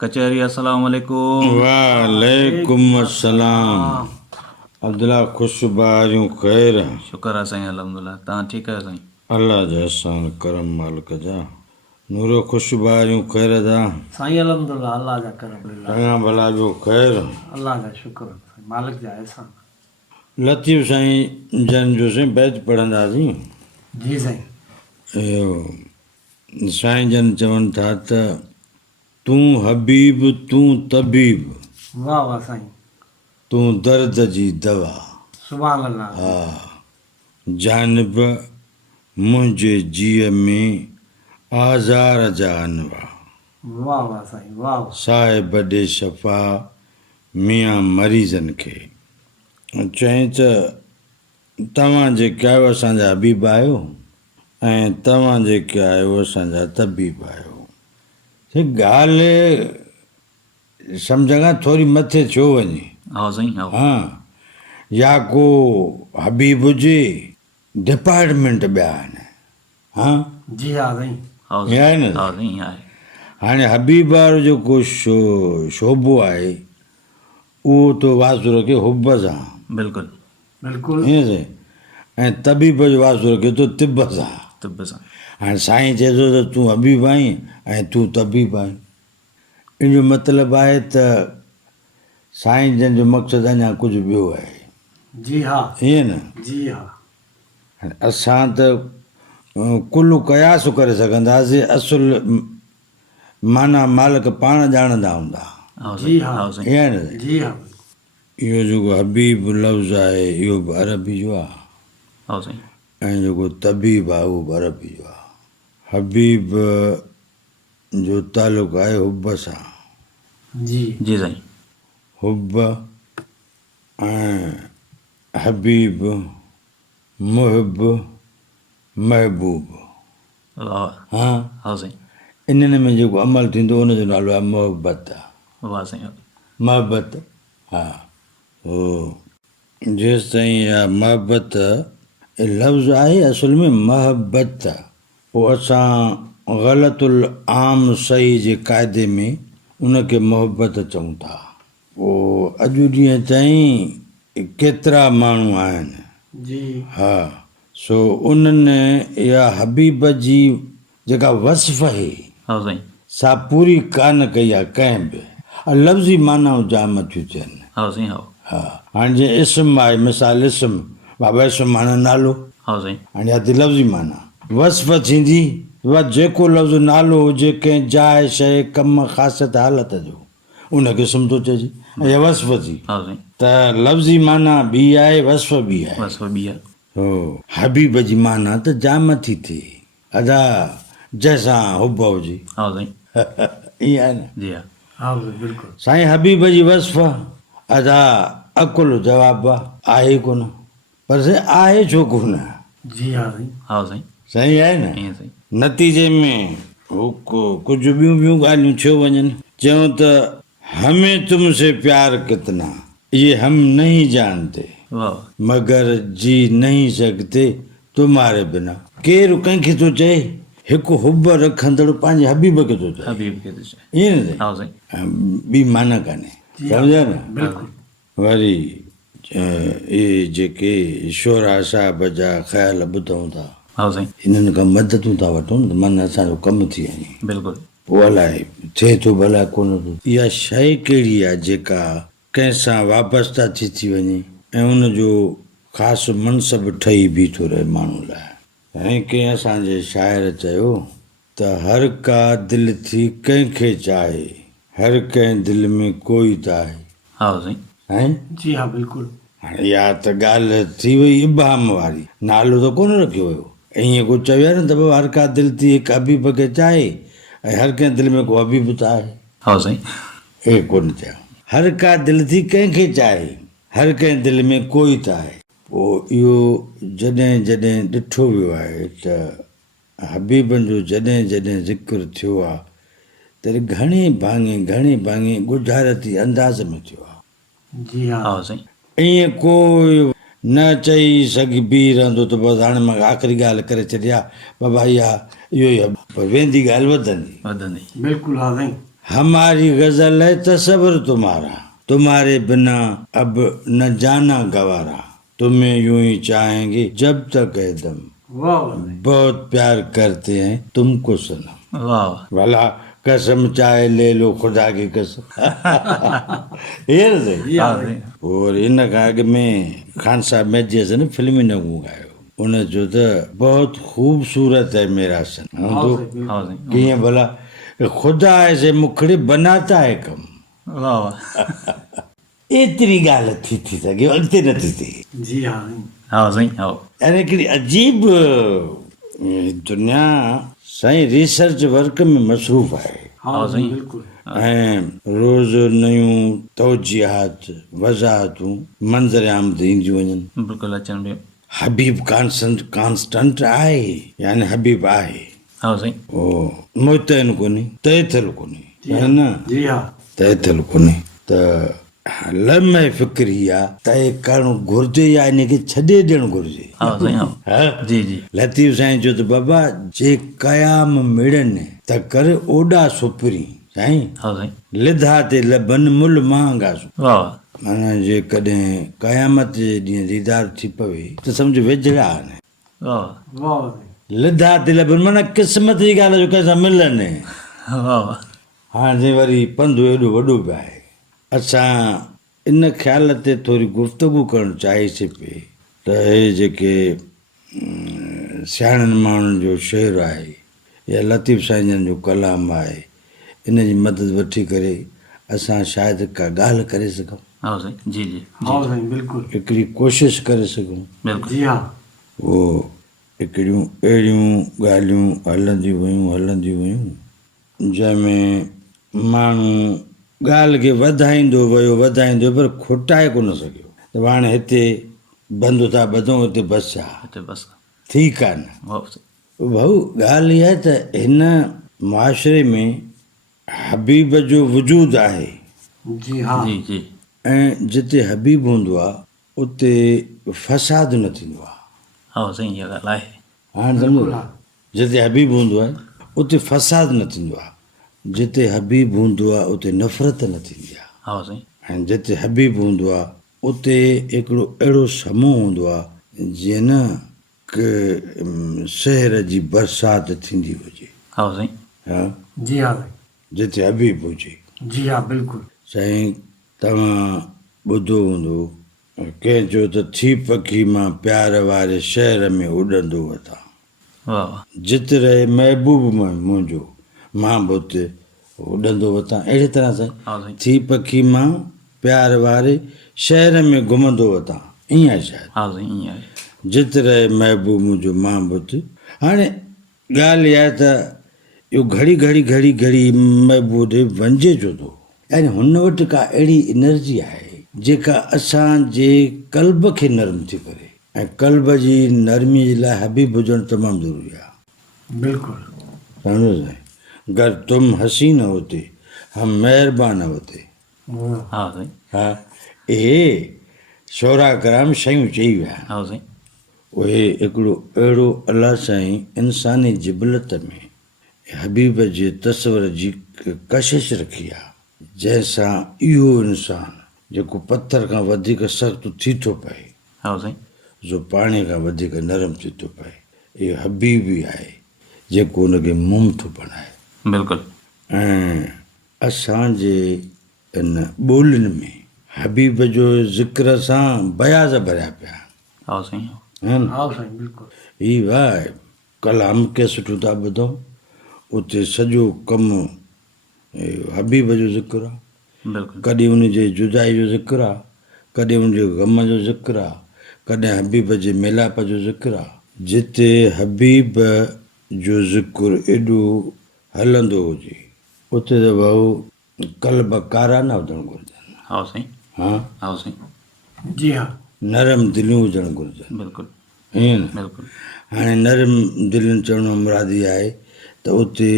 कचहरी अस्सलाम वालेकुम। वालेकुम अस्सलाम। अब्दुल्ला खुशबारियूं ख़ैर। शुक्र आहे साईं, अल्हम्दुलिल्लाह। तव्हां ठीकु आहियो साईं? अल्लाह जा एहसान करम मालिक जा। नूरो खुशबारियूं ख़ैर जा। साईं अल्हम्दुलिल्लाह, अल्लाह जा करम चङा भला जो ख़ैर। अल्लाह जा शुक्र साईं, मालिक जा एहसान। लतीफ़ साईं जन जो साईं बैत पढ़ंदासीं। जी साईं। इहो साईं जन चवनि था त तूं हबीब तूं तबीब, वाह वाह साईं, तूं दर्द जी दवा। सुभान अल्लाह। हा जानिब मुंहिंजे जीअ में आज़ार जा अनवा, वाह वाह साईं, वाह वाह। साहिब ॾे शफ़ा मियां मरीज़नि खे। चई त तव्हां जेके आहियो असांजा हबीब आहियो ऐं तव्हां जेके आहियो असांजा तबीब आहियो। ॻाल्हि सम्झ खां थोरी मथे छो वञे। हा साईं, हा। हा, या को हबीब हुजे डिपार्टमेंट ॿिया आहिनि। हा जी हा साईं। हा ईअं आहे न। हा साईं, आहे। हाणे हबीब वारो जेको शोबो आहे उहो तो वाज़ु रखे हुब सां, बिल्कुलु बिल्कुलु। ईअं साईं। ऐं तबीब जो वाज़ु रखे थो तिब सां। तिब सां। हाणे साईं चए थो त तूं हबीब आहीं ऐं तूं तबीब आहीं। इन जो मतिलबु आहे त साईं जन जो मक़सदु अञा कुझु ॿियो आहे। जी हा, ईअं न। जी हा। हाणे असां त कुलु कयास करे सघंदासीं, असुल माना मालिक पाण ॼाणंदा हूंदा। हा जी साईं, हा। हा साईं। ईअं न। जी हा। इहो जेको हबीब लफ़्ज़ु आहे इहो बि अरबी जो आहे हा साईं। ऐं जेको तबीब आहे उहो बि अरबी जो आहे। हबीब जो तालुक़ु आहे हुब सां। जी जी साईं। हुब ऐं हबीब, मुहिब, महबूब। वाह। हा, हा साईं। इन्हनि में जेको अमल थींदो उनजो नालो आहे मोहबत। वाह साईं। महबत। हा, हो जेसि ताईं इहा महबत लफ़्ज़ु आहे असुल में महबत, पोइ असां ग़लतुल आम सही जे क़ाइदे में उनखे मोहबत चऊं था। पोइ अॼु ॾींहं ताईं केतिरा माण्हू आहिनि। जी हा, सो उन्हनि इहा हबीब जी जेका वस्फ़ आहे हा साईं। सा पूरी कान कई आहे कंहिं बि। लफ़्ज़ी मानाऊं जाम थियूं थियनि। हा साईं, हा। हा, हाणे जीअं इस्म आहे, मिसाल इस्म, बाबा इस्म माना नालो। हा साईं। हाणे थी लफ़्ज़ी माना। वस्फ़ थींदी उहा जेको लफ़्ज़ु नालो हुजे कंहिं जाइ शइ कम ख़ासियत हालत जो उनखे इस्म थो चइजे ऐं इहा वस्फ़ थी। हा साईं। त लफ़्ज़ी माना ॿी आहे, वस्फ़ ॿी आहे। बस ॿी आहे। हो, हबीब जी माना त जाम थी थिए अदा जंहिंसां हुब हुजे। हा साईं। ईअं आहे न। जी हा। हा बिल्कुलु। साईं हबीब जी वस्फ़ अदा अकुल जवाबु आहे कोन, पर साईं आहे छो कोन। जी हा साईं। हा साईं। सही आहे न। ईअं साईं। नतीजे में हू कुझु ॿियूं ॻाल्हियूं छो वञनि। चयूं त हमें तुमसे प्यार कितना ये हम नहीं जानते वाह। मगर जी नहीं सकते तुम्हारे बिना। केरु कंहिंखे थो चए, हिकु हुब रखंदड़ पंहिंजे हबीब खे थो चए। हबीब खे थो चए। ईअं न। हा साईं। ॿी माना कान्हे, सम्झा न। बिल्कुलु। वरी इहे जेके शोरा साहिब जा ख़्याल ॿुधूं था हा साईं। इन्हनि खां मददूं था वठूं त माना असांजो कमु थी वञे। बिल्कुलु। पोइ अलाए थिए थो भला कोन थो। इहा शइ कहिड़ी आहे जेका कंहिंसां वाबस्ता थी वञे ऐं उनजो ख़ासि मनसब ठही बीठो रहे माण्हू लाइ। ऐं कंहिं असांजे शाइर चयो त हर का दिलि थी कंहिंखे चाहे, हर कंहिं दिलि में कोई त आहे। हा साईं। ऐं जी हा बिल्कुलु। हाणे इहा त ॻाल्हि थी वई इबाम वारी, नालो त कोन रखियो हुयो। ईअं को चयो आहे न त हर का दिलि थी हिकु हबीब खे चाहे ऐं हर कंहिं दिलि में को हबीब त आहे। हा साईं। हे कोन चयो। हर का दिलि थी कंहिंखे चाहे, हर कंहिं दिलि में कोई त आहे। पोइ इहो जॾहिं जॾहिं ॾिठो वियो आहे त हबीबनि जो जॾहिं जॾहिं ज़िक्र थियो आहे त घणे भाङे गुजारती अंदाज़ में थियो आहे। जी हा। हा साईं। ईअं कोई न चई सघी बीह रहंदो त बसि हाणे मां आख़िरी ॻाल्हि करे छॾिया बाबा इहा इहो ई आहे, पर वेंदी ॻाल्हि वधंदी। वधंदी। बिल्कुलु हा साईं। हमारी गजल है तसव्वुर तुम्हारा, तुम्हारे बिना अब न जाना गवारा, तुम्हें यूं ही चाहेंगे जब तक है दम, वाह वाह बहुत प्यार करते हैं तुमको सनम। वाह वाह भला कसम चाहे ले लो खुदा की कसम। ये न सही। जी हाँ हाँ साईं साईं और इन खां अॻु में ख़ान साहब मेजीअ से न फिल्मी नगू ॻायो, उन जो त बहुत खूबसूरत है मेरा सन। हाँ तो साईं हाँ साईं कीअं भला खुदा ऐसे मुखड़े बनाता है कम, वाह वाह एतिरी ॻाल्हि थी सघे अॻिते नथी थिए। जी हाँ साईं हाँ साईं हाँ यानी हिकिड़ी अजीब दुनिया साईं रिसर्च वर्क में मसरूफ़ आहे हाँ हाँ साईं साईं बिल्कुल ऐं रोज़ नयूं तवजीहात वज़ाहतूं मंज़र आमद ईंदियूं वञनि। बिल्कुलु अचनि पियो हबीब कांस्टेंट आहे, यानी हबीब आहे, हाँ साईं ओ मुतयन कोन्हे, तय थियल कोन्हे, जी है हाँ न जी हाँ तय थियल कोन्हे। त लम्हे फ़िक्री आहे तय करणु घुरिजे या इनखे छॾे ॾियणु घुरिजे। हाँ साईं हाँ हा? जी जी लतीफ़ साईं जो त बाबा जे क़याम मिड़नि त कर ओॾा सुपरी साईं, हाँ साईं लिधा ते लभनि मुल महांगा सु। वाह वाह माना जे कॾहिं क़यामत जे ॾींहुं दीदार थी पवे त सम्झो वेझड़ा आहिनि। वाह वाह वाह साईं लिधा ते लभनि माना क़िस्मत जी ॻाल्हि आहे जो कंहिंसां मिलनि। वाह वाह हाणे वरी पंधु एॾो वॾो बि आहे। असां इन ख़्याल ते थोरी गुफ़्तगू करणु चाहीसीं पिए त हे जेके सियाणनि माण्हुनि जो शेर आहे या लतीफ़ साईं जन जो कलाम आहे, इन जी मदद वठी करे असां शायदि का ॻाल्हि करे सघूं, हाँ साईं जी जी हाँ साईं बिल्कुल हिकिड़ी कोशिशि करे सघूं। बिल्कुलु जी हाँ उहो हिकिड़ियूं अहिड़ियूं ॻाल्हियूं हलंदियूं हुयूं जंहिंमें माण्हू ॻाल्हि खे वधाईंदो वियो पर खुटाए कोन सघियो। त हाणे हिते बंदि था ॿधूं हिते बसि आहे, हिते बसि ठीकु आहे न वाह साईं भाऊ। ॻाल्हि इहा आहे त हिन मुआशिरे में हबीब जो वजूदु आहे जी हाँ जी जी ऐं जिते हबीब हूंदो आहे उते फ़साद न थींदो आहे। हाँ साईं इहा ॻाल्हि आहे हाणे बिल्कुलु सम्झो, हा जिते हबीब हूंदो आहे उते फ़साद न थींदो आहे, जिते हबीब हूंदो आहे उते नफ़रत न थींदी आहे, हाँ साईं ऐं जिते हबीब हूंदो आहे उते हिकिड़ो अहिड़ो समूह हूंदो आहे जीअं न की शहर जी बरसाति थींदी हुजे। हाँ साईं हा, जी हाँ साईं जिते हबीब हुजे। जी हाँ बिल्कुल साईं तव्हां ॿुधो हूंदो कंहिं चयो त थी पखी मां प्यार वारे शहर में उॾंदो वतां, वाह वाह जिते रहे महबूब मुंहिंजो मां बि उते उॾंदो वतां। अहिड़ी तरह सां हाँ साईं थी पखी मां प्यार वारे शहर में घुमंदो वतां, ईअं आहे शायदि, हाँ साईं ईअं आहे जिते रहे महबूब मुंहिंजो मां बि उते। हाणे ॻाल्हि इहा आहे त इहो घड़ी महबूब ॾे वञिजे छो थो, यानी हुन वटि का अहिड़ी एनर्जी आहे जेका असांजे कल्ब खे नरम थी करे, ऐं कल्ब जी नरमी जे लाइ हबीब हुजणु तमामु ज़रूरी आहे। बिल्कुल समझो साईं, गर तुम हसीन होते हम मेहरबान होते। वाह हाँ साईं हा, इहे शोरा कराम शयूं चई विया आहिनि। हाँ साईं उहे हिकिड़ो अहिड़ो अलाह साईं इंसानी जिबलत में हबीब जे तस्वर जी कशिश रखी आहे जंहिंसां इहो इंसानु जेको पथर खां वधीक सख़्तु थी थो पए, हाँ साईं जो पाणी खां वधीक नरम थी थो पए, इहो हबीब ई आहे जेको उनखे मुंहुं थो बणाए। बिल्कुलु ऐं असांजे इन ॿोलियुनि में हबीब जो ज़िक्र सां बयाज़ भरिया पिया हाँ साईं आहिनि। हाँ साईं बिल्कुल ही वाह कलाम के सुठो था ॿुधो, उते सॼो कमु हबीब जो ज़िक्र आहे। बिल्कुलु कॾहिं उन जे जुदाई जो ज़िक्र आहे, कॾहिं उन जे ग़म जो ज़िक्र आहे, कॾहिं हबीब जे मिलाप जो ज़िक्र आहे। जिते हबीब जो ज़िक्र एॾो हलंदो हुजे उते त भाऊ कल्ब कारा न हुजणु घुरिजनि, हाँ साईं हा, हाँ साईं जी हाँ नरम दिलियूं हुजणु घुरिजनि, बिल्कुलु ईअं न। बिल्कुलु हाणे नरम दिलियुनि चवणु मुराद इहा आहे त उते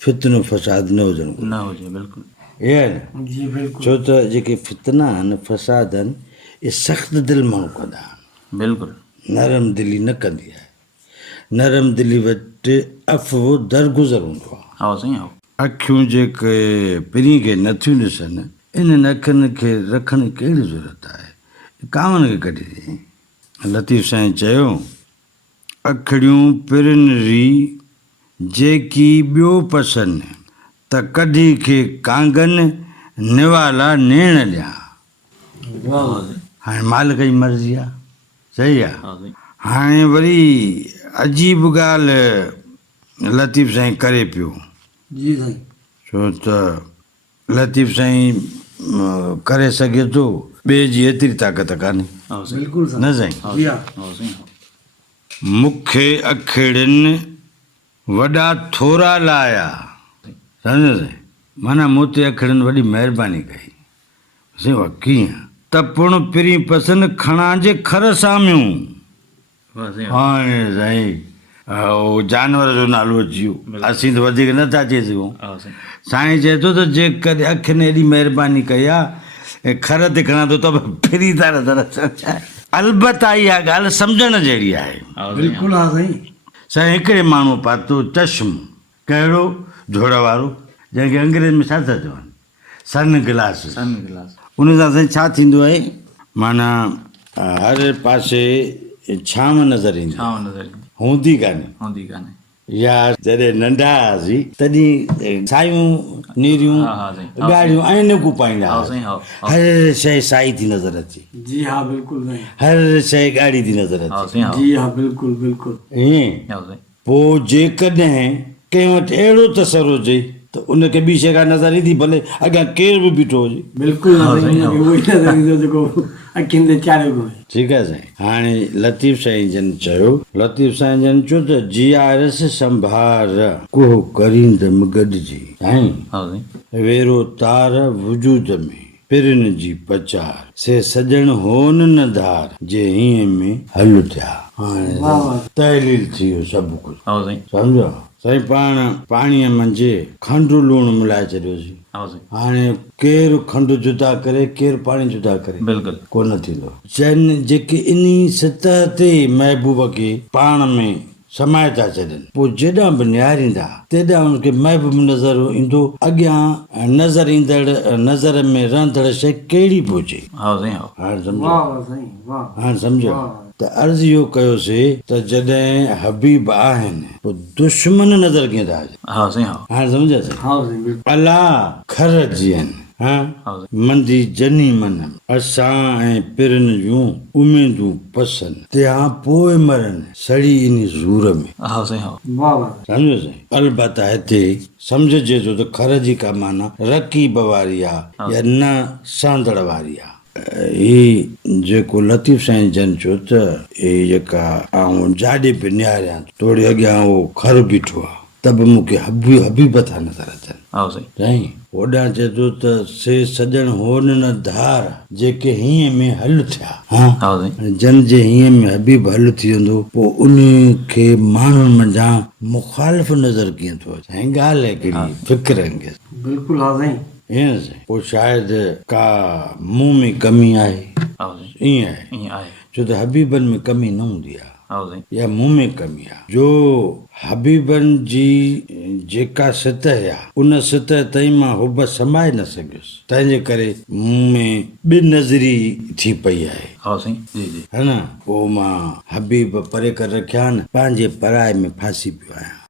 फितनो फ़साद न हुजणु घुरिजे, न हुजे बिल्कुलु इहा आहे न। जी बिल्कुल छो त जेके फितना आहिनि फ़साद आहिनि इहे सख़्तु दिलि माण्हू कंदा आहिनि, बिल्कुलु नरम दिली न कंदी आहे। नरम दिली वटि अफ़वो दरगुज़र हूंदो आहे, हाँ साईं हाँ अखियूं जेके पिरीं खे नथियूं ॾिसनि इन्हनि अखियुनि खे रखण जी कहिड़ी ज़रूरत आहे, कांवनि खे कढी ॾियईं। लतीफ़ साईं चयो, अखिड़ियूं पिरिन री जेकी ॿियो पसंदि त कढी खे कांगन निवाला नेण ॾियां। वाह हाणे मालिक जी मर्ज़ी आहे, सही आहे। हा साईं। हाणे वरी अजीब ॻाल्हि लतीफ़ साईं करे पियो, जी साईं। छो त लतीफ़ साईं करे सघे थो, ॿिए जी एतिरी ताक़त कान्हे, हा साईं। बिल्कुलु साईं। न साईं। जी हा। हा साईं। मूंखे अखिड़ियुनि वॾा थोरा लाया, सम्झो साईं, माना मूं ते अखिड़ियुनि वॾी महिरबानी कई। साईं उहा कीअं त पुण पिरीं पसंदि खणा जे खर साम्यूं। वाह साईं। हाणे साईं उहो जानवर जो नालो अची वियो, असीं त वधीक नथा चई सघूं। हा साईं। साईं चए थो त जेकॾहिं अखियुनि एॾी महिरबानी कई आहे, ऐं खर ते खणा थो त फिरी था नज़र अचनि। अलबत्ता इहा ॻाल्हि सम्झण जहिड़ी आहे। हा साईं। बिल्कुलु हा साईं। साईं हिकिड़े माण्हूअ पातो चश्मो, कहिड़ो जोड़ वारो, जंहिंखे अंग्रेज़ में छा था चवनि, सन ग्लास। सन गिलास। उन सां साईं छा थींदो आहे, माना हर पासे छांव नज़र ईंदी, छांव नज़र ईंदी, हूंदी कान्हे। हूंदी कान्हे। या जॾहिं नंढा हुआसीं तॾहिं सायूं नीरियूं हा हा साईं। ॻाढ़ियूं ऐनकूं पाईंदा हा साईं। हुआसीं। हा हर शइ साई थी नज़र अचे, जी हा बिल्कुलु साईं। हर शइ ॻाढ़ी थी नज़र हा अचे, साईं। हा जी हा बिल्कुलु बिल्कुलु। ईअं। हा साईं। पोइ जेकॾहिं कंहिं वटि अहिड़ो तसर हुजे त उनखे ॿी शइ खां नज़र ईंदी, भले अॻियां केरु बि बीठो हुजे। बिल्कुलु हा हा साईं। साईं। उहो ई नज़र ईंदो जेको अखियुनि ते चाढ़ियो पियो आहे। ठीकु आहे साईं। हाणे लतीफ़ साईं जन चयो, लतीफ़ साईं जन चयो त जियारस संभार कोह करींदम गॾिजी। साईं हा साईं। वेरो तार वजूद में पिरन जी पचार से सजण होन न धार जे हीअं में हल थिया। हाणे वाह वाह। तहलील थी वियो सभु कुझु, हा साईं। सम्झो साईं। पाण पाणीअ मंझि खंडु लूणु मिलाए छॾियोसीं, हा साईं। हाणे केरु खंडु जुदा करे, केरु पाणी जुदा करे, बिल्कुलु। कोन थींदो। चइनि जेके इन सतह ते महबूब खे पाण में समाए था छॾनि, पोइ जेॾां बि निहारींदा तेॾां उनखे महबूब नज़र ईंदो। अॻियां नज़र ईंदड़ नज़र में रहंदड़ शइ कहिड़ी बि हुजे। हा साईं। हा। हाणे सम्झो, वाह वाह साईं वाह। हाणे सम्झो वाह। त अर्ज़ु इहो कयोसीं त जॾहिं हबीब आहिनि पोइ दुश्मन नज़र कीअं था अचनि। हा साईं। हा। हाणे सम्झियासीं। हा साईं बिल्कुलु। अला खर जीअनि, हा हाँ साईं। मंदी जनी मन असां ऐं पिरन जूं उमेदूं पसंदि तंहिं पोइ मरनि सड़ी इन ज़ूर में। हा साईं। हा। वाह वाह। सम्झो साईं। अलबत्ता हिते सम्झजे थो त खर जी का माना रकीब वारी आहे या न सांदड़ वारी आहे। ही जेको लतीफ़ साईं जन चयो त ही जेका आऊं जाॾे पे निहारियां थोरी अॻियां उहो खर बीठो आहे त बि मूंखे हबीब था नज़र अचनि। हा साईं। साईं होॾां चए थो त से सजण होन न धार जेके हीअं में हल थिया। हा साईं। जन जे हीअं में हबीब हल थी वेंदो पोइ उन खे माण्हुनि मंझां मुखालिफ़ नज़र कीअं थो अचे। ऐं ॻाल्हि आहे कहिड़ी फ़िक्र अंगेज़। बिल्कुलु हा साईं। ईअं साईं। पोइ शायदि का मुंहुं में कमी आहे, हा साईं। ईअं आहे, ईअं आहे। छो त हबीबनि में कमी न हूंदी आहे, हा साईं। या मुंहुं में कमी आहे। जो हबीबनि जी जेका सतह आहे उन सतह ताईं मां हुब समाए न सघियुसि, तंहिंजे करे मुंहुं में ॿि नज़री थी पई आहे। हा साईं। जी जी। है न। पोइ मां हबीब परे करे रखिया आहिनि, पंहिंजे पराए में फासी पियो आहियां।